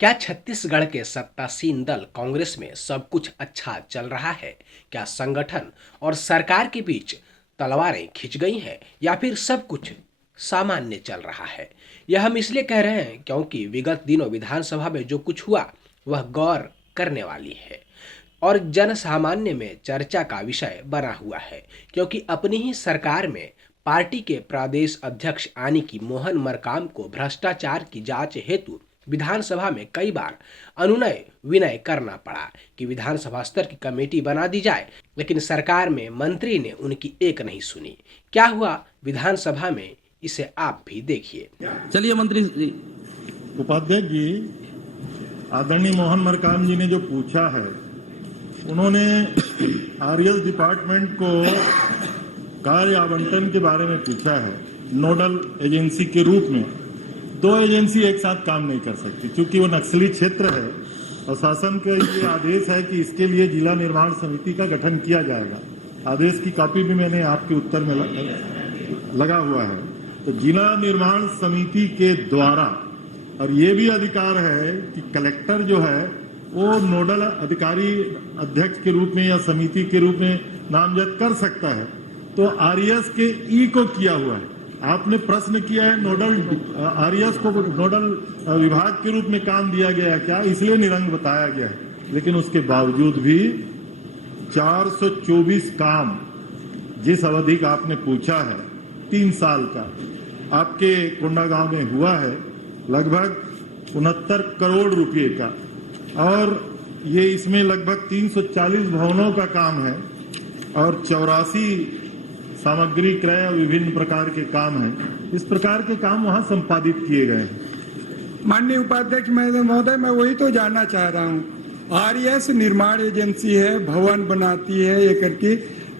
क्या छत्तीसगढ़ के सत्तासीन दल कांग्रेस में सब कुछ अच्छा चल रहा है? क्या संगठन और सरकार के बीच तलवारें खिंच गई हैं या फिर सब कुछ सामान्य चल रहा है? यह हम इसलिए कह रहे हैं क्योंकि विगत दिनों विधानसभा में जो कुछ हुआ वह गौर करने वाली है और जन सामान्य में चर्चा का विषय बना हुआ है, क्योंकि अपनी ही सरकार में पार्टी के प्रदेश अध्यक्ष आनी की मोहन मरकाम को भ्रष्टाचार की जांच हेतु विधानसभा में कई बार अनुनय विनय करना पड़ा कि विधानसभा स्तर की कमेटी बना दी जाए, लेकिन सरकार में मंत्री ने उनकी एक नहीं सुनी। क्या हुआ विधानसभा में, इसे आप भी देखिए। चलिए मंत्री जी। उपाध्यक्ष जी, आदरणीय मोहन मरकाम जी ने जो पूछा है, उन्होंने आरएस डिपार्टमेंट को कार्य आवंटन के बारे में पूछा है। नोडल एजेंसी के रूप में दो एजेंसी एक साथ काम नहीं कर सकती, क्योंकि वो नक्सली क्षेत्र है और शासन का ये आदेश है कि इसके लिए जिला निर्माण समिति का गठन किया जाएगा। आदेश की कॉपी भी मैंने आपके उत्तर में लगा हुआ है। तो जिला निर्माण समिति के द्वारा, और ये भी अधिकार है कि कलेक्टर जो है वो नोडल अधिकारी अध्यक्ष के रूप में या समिति के रूप में नामजद कर सकता है। तो आरएस के ई को किया हुआ है। आपने प्रश्न किया है नोडल आरएस को नोडल विभाग के रूप में काम दिया गया है क्या, इसलिए निरंग बताया गया है। लेकिन उसके बावजूद भी 424 काम जिस अवधि का आपने पूछा है 3 साल का आपके कोंडागांव में हुआ है, लगभग 69 करोड़ रुपए का, और ये इसमें लगभग 340 भवनों का काम है और 84 सामग्री क्रय और विभिन्न प्रकार के काम हैं। इस प्रकार के काम वहां संपादित किए गए हैं। माननीय उपाध्यक्ष महोदय, मैं वही तो जानना चाह रहा हूँ। आरएस निर्माण एजेंसी है, भवन बनाती है, ये करके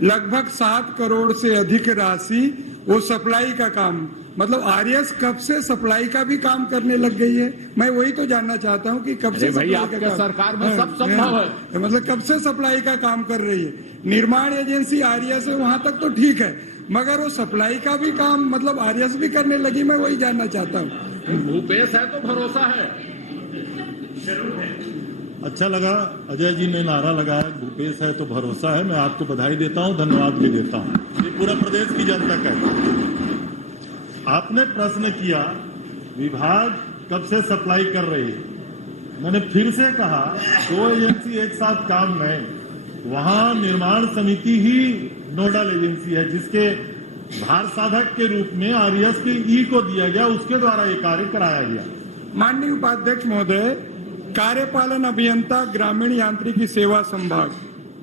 लगभग 7 करोड़ से अधिक राशि वो सप्लाई का काम, मतलब आरएस कब से सप्लाई का भी काम करने लग गई है? मैं वही तो जानना चाहता हूँ कि कब से भाई आपके सरकार में सब संभव है, मतलब कब से सप्लाई का काम कर रही है? निर्माण एजेंसी आरएस है, वहां तक तो ठीक है, मगर वो सप्लाई का भी काम मतलब आरएस भी करने लगी। मैं वही जानना चाहता हूँ। भूपेश है तो भरोसा है। अच्छा लगा अजय जी ने नारा लगाया, भूपेश है तो भरोसा है। मैं आपको बधाई देता हूं, धन्यवाद भी देता हूं। ये पूरा प्रदेश की जनता का है। आपने प्रश्न किया विभाग कब से सप्लाई कर रही है। मैंने फिर से कहा 2 एजेंसी एक साथ काम नहीं, वहां निर्माण समिति ही नोडल एजेंसी है, जिसके भार साधक के रूप में आरएस के ई को दिया गया, उसके द्वारा ये कार्य कराया गया। माननीय उपाध्यक्ष महोदय, कार्यपालन अभियंता ग्रामीण यांत्रिकी सेवा संभाग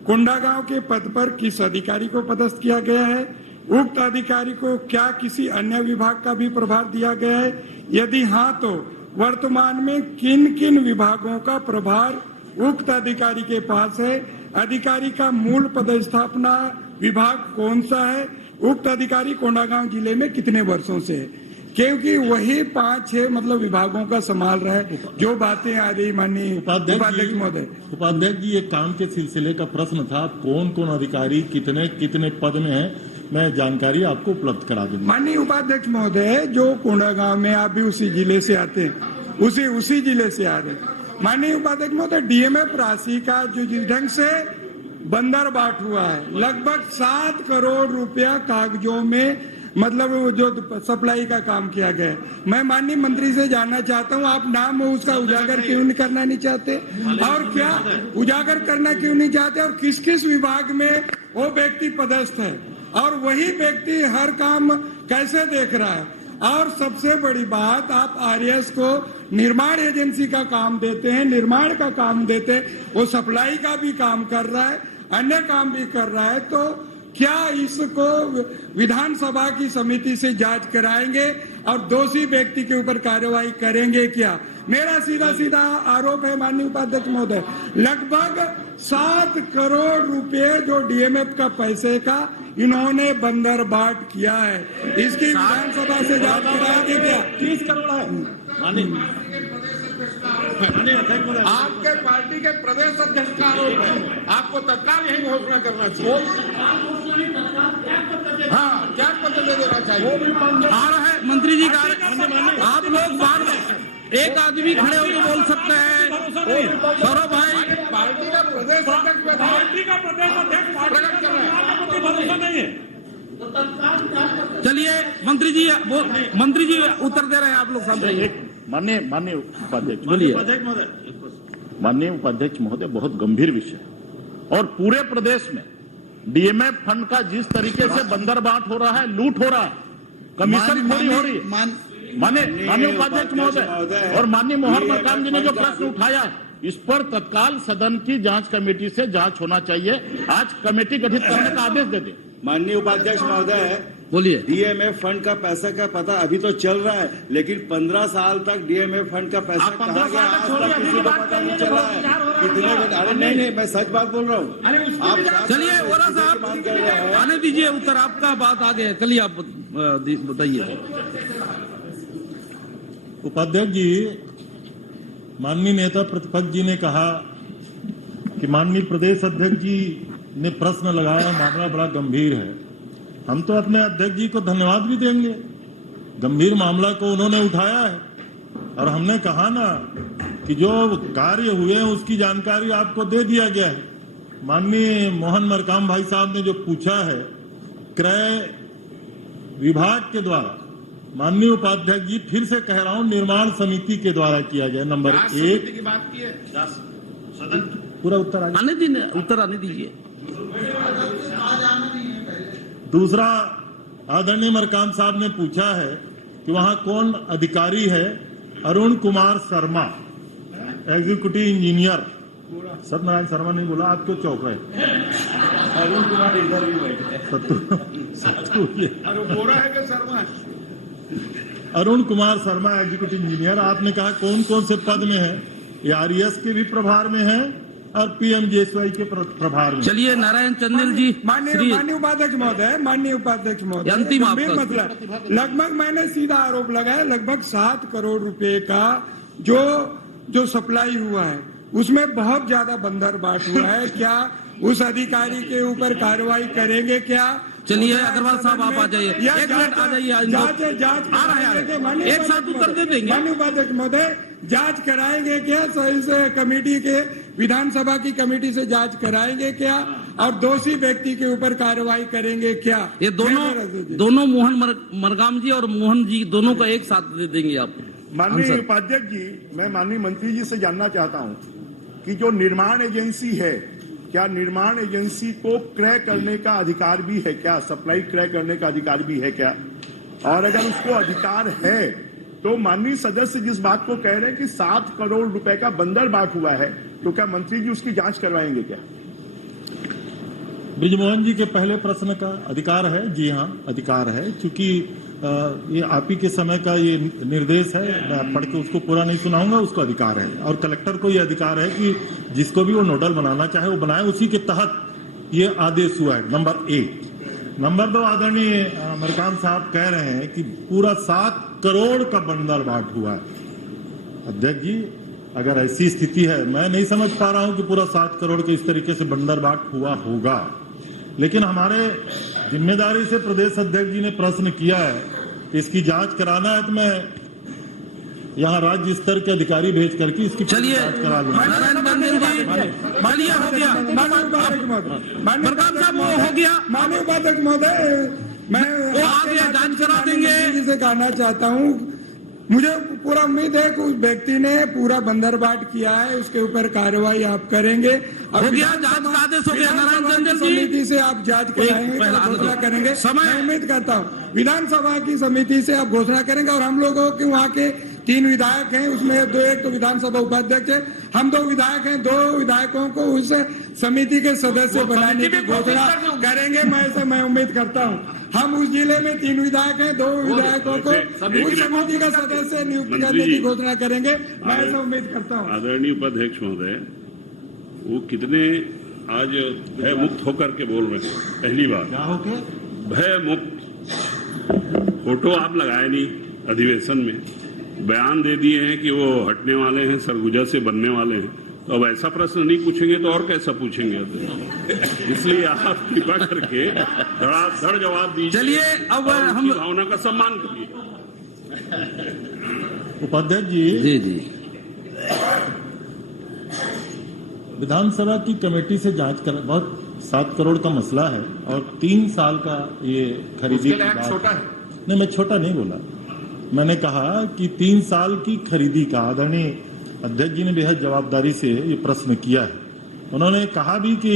कोंडागांव के पद पर किस अधिकारी को पदस्थ किया गया है? उक्त अधिकारी को क्या किसी अन्य विभाग का भी प्रभार दिया गया है? यदि हाँ, तो वर्तमान में किन किन विभागों का प्रभार उक्त अधिकारी के पास है? अधिकारी का मूल पदस्थापना विभाग कौन सा है? उक्त अधिकारी कोंडागांव जिले में कितने वर्षों से है? क्योंकि वही 5-6 मतलब विभागों का संभाल रहा है। जो बातें आ रही माननीय उपाध्यक्ष महोदय। उपाध्यक्ष जी, ये काम के सिलसिले का प्रश्न था, कौन कौन अधिकारी कितने कितने पद में है, मैं जानकारी आपको उपलब्ध करा दूंगा। माननीय उपाध्यक्ष महोदय, जो कोंडागांव में आप भी उसी जिले से आते हैं, उसी जिले से आ रहे हैं। माननीय उपाध्यक्ष महोदय, डीएमएफ राशि का जो जिस ढंग से बंदरबाट हुआ है, लगभग 7 करोड़ रुपया कागजों में मतलब जो सप्लाई का काम किया गया है। मैं माननीय मंत्री से जानना चाहता हूं, आप नाम उसका उजागर क्यों नहीं करना नहीं चाहते, और क्या उजागर करना क्यों नहीं चाहते, और किस किस विभाग में वो व्यक्ति पदस्थ है, और वही व्यक्ति हर काम कैसे देख रहा है? और सबसे बड़ी बात, आप आरएस को निर्माण एजेंसी का काम देते हैं, निर्माण का काम देते हैं, वो सप्लाई का भी काम कर रहा है, अन्य काम भी कर रहा है। तो क्या इसको विधानसभा की समिति से जांच कराएंगे और दोषी व्यक्ति के ऊपर कार्रवाई करेंगे क्या? मेरा सीधा आरोप है माननीय उपाध्यक्ष महोदय, लगभग 7 करोड़ रुपए जो डीएमएफ का पैसे का इन्होंने बंदरबाट किया है, इसकी विधानसभा से जांच कराएंगे क्या? 30 करोड़ है। आपके पार्टी के प्रदेश अध्यक्ष का आरोप है, आपको तत्काल यही घोषणा करना चाहिए। हाँ, त्याग पत्र दे देना चाहिए। आ रहा है मंत्री जी का, आप लोग बार एक आदमी खड़े होकर बोल सकता है। सौरभ भाई, पार्टी का प्रदेश अध्यक्ष प्रकट कर रहे हैं। चलिए मंत्री जी उत्तर दे रहे हैं, आप लोग सामने। माननीय उपाध्यक्ष बोलिए। माननीय उपाध्यक्ष महोदय, बहुत गंभीर विषय और पूरे प्रदेश में डीएमएफ फंड का जिस तरीके से बंदरबाट हो रहा है, लूट हो रहा है, कमीशन खोरी हो रही है। माननीय उपाध्यक्ष महोदय और माननीय मोहन मरकाम जी ने जो प्रश्न उठाया है, इस पर तत्काल सदन की जांच कमेटी से जांच होना चाहिए। आज कमेटी गठित करने का आदेश दे दे। माननीय उपाध्यक्ष महोदय, बोलिए। डीएमएफ फंड का पैसा का पता अभी तो चल रहा है, लेकिन 15 साल तक डीएमएफ फंड का पैसा आप 15 कहाँ गया, साल तक आज छोड़िए, तक किसी को पता नहीं चला है। कितने घंटे? अरे नहीं, मैं सच बात बोल रहा हूँ। आप चलिए वोरा साहब आने दीजिए उत्तर, आपका बात आगे। चलिए आप बताइए। उपाध्यक्ष जी, माननीय नेता प्रतिपक्ष जी ने कहा कि माननीय प्रदेश अध्यक्ष जी ने प्रश्न लगाया, मामला बड़ा गंभीर है। हम तो अपने अध्यक्ष जी को धन्यवाद भी देंगे, गंभीर मामला को उन्होंने उठाया है। और हमने कहा ना कि जो कार्य हुए हैं उसकी जानकारी आपको दे दिया गया है। माननीय मोहन मरकाम भाई साहब ने जो पूछा है, क्रय विभाग के द्वारा, माननीय उपाध्यक्ष जी फिर से कह रहा हूं, निर्माण समिति के द्वारा किया गया। नंबर 1 की बात की है। पूरा उत्तर आ गया। उत्तर आने दीजिए। दूसरा, आदरणीय मरकाम साहब ने पूछा है कि वहां कौन अधिकारी है। Arun Kumar Sharma, executive engineer. सत्यनारायण शर्मा नहीं बोला, आप क्यों चौंक रहे? अरुण कुमार इधर भी बैठे। बोरा है कि शर्मा है? Arun Kumar Sharma, executive engineer. आपने कहा कौन कौन से पद में है? ये आरईएस के भी प्रभार में है और पीएमजीएसवाई के प्रभार में। चलिए नारायण चंदेल जी। माननीय उपाध्यक्ष महोदय, अंतिम गंभीर आपका। मसला। लगभग मैंने सीधा आरोप लगाया, लगभग 7 करोड़ रुपए का जो सप्लाई हुआ है उसमें बहुत ज्यादा बंदरबाट हुआ है। क्या उस अधिकारी के ऊपर कार्रवाई करेंगे क्या? चलिए अग्रवाल साहब आप आ जाइए, एक मिनट आ जाइए। जांच आ रहे हैं, एक साथ उत्तर दे देंगे। माननीय उपाध्यक्ष महोदय, जांच कराएंगे क्या? सही से कमेटी के, विधानसभा की कमेटी से जांच कराएंगे क्या? और दोषी व्यक्ति के ऊपर कार्रवाई करेंगे क्या? ये दोनों मोहन मरकाम जी और मोहन जी दोनों का एक साथ दे देंगे आप। माननीय उपाध्यक्ष जी, मैं माननीय मंत्री जी से जानना चाहता हूं कि जो निर्माण एजेंसी है, क्या निर्माण एजेंसी को क्रय करने का अधिकार भी है क्या? सप्लाई क्रय करने का अधिकार भी है क्या? और अगर उसको अधिकार है तो माननीय सदस्य जिस बात को कह रहे हैं कि 7 करोड़ रुपए का बंदरबाट हुआ है, तो क्या मंत्री जी उसकी जांच करवाएंगे क्या? ब्रिजमोहन जी के पहले प्रश्न का अधिकार है। जी हाँ, अधिकार है। चूंकि ये आप ही के समय का ये निर्देश है, मैं पढ़ के उसको पूरा नहीं सुनाऊंगा। उसको अधिकार है और कलेक्टर को ये अधिकार है कि जिसको भी वो नोडल बनाना चाहे वो बनाए। उसी के तहत ये आदेश हुआ है। नंबर 1। नंबर 2, आदरणीय मरकाम साहब कह रहे हैं कि पूरा 7 करोड़ का बंदरबाट हुआ है। अध्यक्ष जी, अगर ऐसी स्थिति है, मैं नहीं समझ पा रहा हूं कि पूरा 7 करोड़ के इस तरीके से बंदरबाट हुआ होगा। लेकिन हमारे जिम्मेदारी से प्रदेश अध्यक्ष जी ने प्रश्न किया है कि इसकी जांच कराना है, तो मैं यहाँ राज्य स्तर के अधिकारी भेज करके इसकी जांच करा लूंगा। नारायण चंदेल जी, मानिए हो गया। मरकाम साहब वो हो गया। माननीय उपाध्यक्ष महोदय, मैं वो आ गया, जांच करा देंगे। से कहना चाहता हूँ, मुझे पूरा उम्मीद है कि उस व्यक्ति ने पूरा बंदरबाट किया है, उसके ऊपर कार्रवाई आप करेंगे। हो गया, जांच का आदेश हो गया। नारायण चंदेल जी, समिति से आप जांच कराएंगे, घोषणा करेंगे। मैं उम्मीद करता हूँ विधानसभा की समिति से आप घोषणा करेंगे। और हम लोगों के वहाँ के 3 विधायक हैं, उसमें एक तो विधानसभा उपाध्यक्ष है, हम 2 विधायक हैं। 2 विधायकों को उस समिति के सदस्य बनाने की घोषणा करेंगे। मैं उम्मीद करता हूँ हम उस जिले में 3 विधायक हैं, 2 विधायकों को उस समिति का सदस्य नियुक्त करने की घोषणा करेंगे। मैं ऐसा उम्मीद करता हूँ। आदरणीय उपाध्यक्ष महोदय, वो कितने आज भय मुक्त होकर के बोल रहे हैं। पहली बार क्या हो गया? भय मुक्त। फोटो आप लगाए नहीं अधिवेशन में, बयान दे दिए हैं कि वो हटने वाले हैं, सरगुजा से बनने वाले हैं। तो अब ऐसा प्रश्न नहीं पूछेंगे तो और कैसा पूछेंगे? इसलिए आप कृपा करके धड़ाधड़ जवाब दीजिए। चलिए अब हम भावना का सम्मान करिए। उपाध्यक्ष जी, जी विधानसभा की कमेटी से जांच कर, बहुत 7 करोड़ का मसला है और 3 साल का ये खरीदी की बात छोटा है। नहीं, मैं छोटा नहीं बोला। मैंने कहा कि 3 साल की खरीदी का आदरणीय अध्यक्ष जी ने बेहद जवाबदारी से ये प्रश्न किया है। उन्होंने कहा भी कि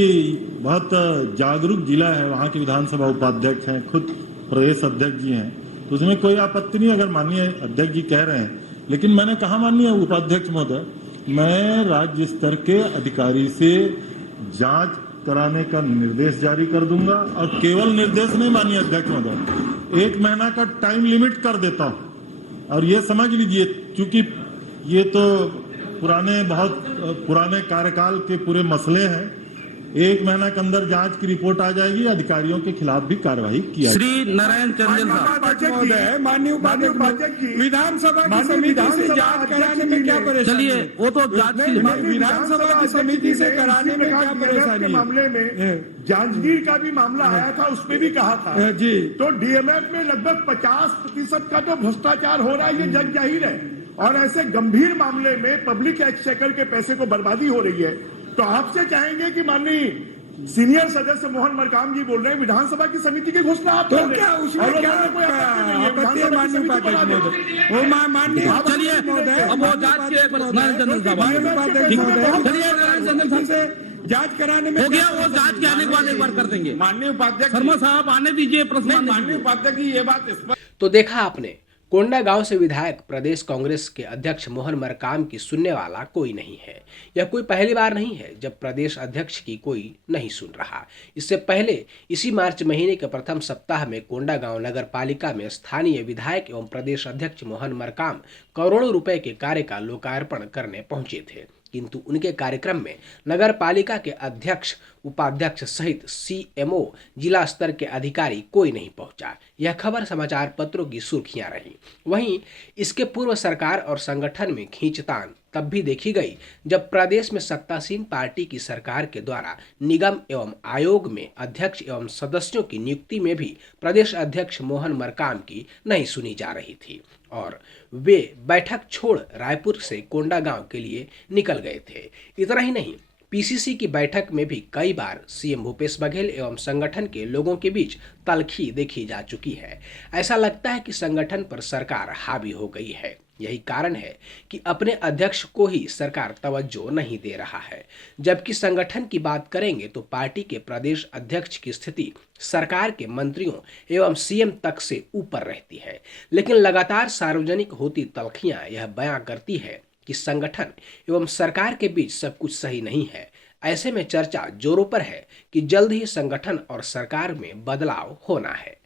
बहुत जागरूक जिला है, वहाँ के विधानसभा उपाध्यक्ष हैं, खुद प्रदेश अध्यक्ष जी हैं, तो उसमें कोई आपत्ति नहीं अगर माननीय अध्यक्ष जी कह रहे हैं। लेकिन मैंने कहा माननीय उपाध्यक्ष महोदय, मैं राज्य स्तर के अधिकारी से जांच कराने का निर्देश जारी कर दूंगा और केवल निर्देश नहीं माननीय अध्यक्ष महोदय, 1 महीना का टाइम लिमिट कर देता हूं। और ये समझ लीजिए, क्योंकि ये तो बहुत पुराने कार्यकाल के पूरे मसले हैं, 1 महीना के अंदर जांच की रिपोर्ट आ जाएगी, अधिकारियों के खिलाफ भी कार्रवाई किया श्री नारायण चंदेल साहब। महोदय, माननीय उपाध्यक्ष जी, विधानसभा की समिति से जांच कराने में क्या परेशानी? चलिए, वो तो जांच की विधानसभा की समिति से कराने में क्या परेशानी? के मामले में जांचगीर का भी मामला आया था, उसमें भी कहा था जी, तो डीएमएफ में लगभग 50% का तो भ्रष्टाचार हो रहा है, ये जग जाहिर है। और ऐसे गंभीर मामले में पब्लिक एक्सचेकर के पैसे को बर्बादी हो रही है। तो आपसे चाहेंगे कि माननीय सीनियर सदस्य मोहन मरकाम जी बोल रहे हैं, विधानसभा की समिति की घोषणा आप तो कर दें। क्या उसमें और क्या कोई आपत्ति नहीं है, आपत्ति है? विधानसभा की माननीय समिति उपाध्यक्ष बना दें। महोदय, वो माननीय चलिए, अब वो जांच के नारायण चंदेल साहब माननीय उपाध्यक्ष महोदय, चलिए, नारायण चंदेल साहब से जांच कराने में हो गया, वो जांच के आने के बाद एक बार कर देंगे। माननीय उपाध्यक्ष शर्मा साहब आने दीजिए प्रश्न। माननीय उपाध्यक्ष जी, ये बात तो देखा आपने, कोंडागांव से विधायक प्रदेश कांग्रेस के अध्यक्ष मोहन मरकाम की सुनने वाला कोई नहीं है। यह कोई पहली बार नहीं है जब प्रदेश अध्यक्ष की कोई नहीं सुन रहा। इससे पहले इसी मार्च महीने के प्रथम सप्ताह में कोंडागांव नगर पालिका में स्थानीय विधायक एवं प्रदेश अध्यक्ष मोहन मरकाम करोड़ों रुपए के कार्य का लोकार्पण करने पहुंचे थे, किंतु उनके कार्यक्रम में नगर पालिका के अध्यक्ष, उपाध्यक्ष सहित सीएमओ, जिला स्तर के अधिकारी कोई नहीं पहुंचा। यह खबर समाचार पत्रों की सुर्खियां रही। वहीं इसके पूर्व सरकार और संगठन में खींचतान तब भी देखी गई जब प्रदेश में सत्तासीन पार्टी की सरकार के द्वारा निगम एवं आयोग में अध्यक्ष एवं सदस्यों की नियुक्ति में भी प्रदेश अध्यक्ष मोहन मरकाम की नहीं सुनी जा रही थी और वे बैठक छोड़ रायपुर से कोंडागांव के लिए निकल गए थे। इतना ही नहीं, पीसीसी की बैठक में भी कई बार सीएम भूपेश बघेल एवं संगठन के लोगों के बीच तल्खी देखी जा चुकी है। ऐसा लगता है कि संगठन पर सरकार हावी हो गई है। यही कारण है कि अपने अध्यक्ष को ही सरकार तवज्जो नहीं दे रहा है। जबकि संगठन की बात करेंगे तो पार्टी के प्रदेश अध्यक्ष की स्थिति सरकार के मंत्रियों एवं सीएम तक से ऊपर रहती है। लेकिन लगातार सार्वजनिक होती तल्खियां यह बयां करती है कि संगठन एवं सरकार के बीच सब कुछ सही नहीं है। ऐसे में चर्चा जोरों पर है कि जल्द ही संगठन और सरकार में बदलाव होना है।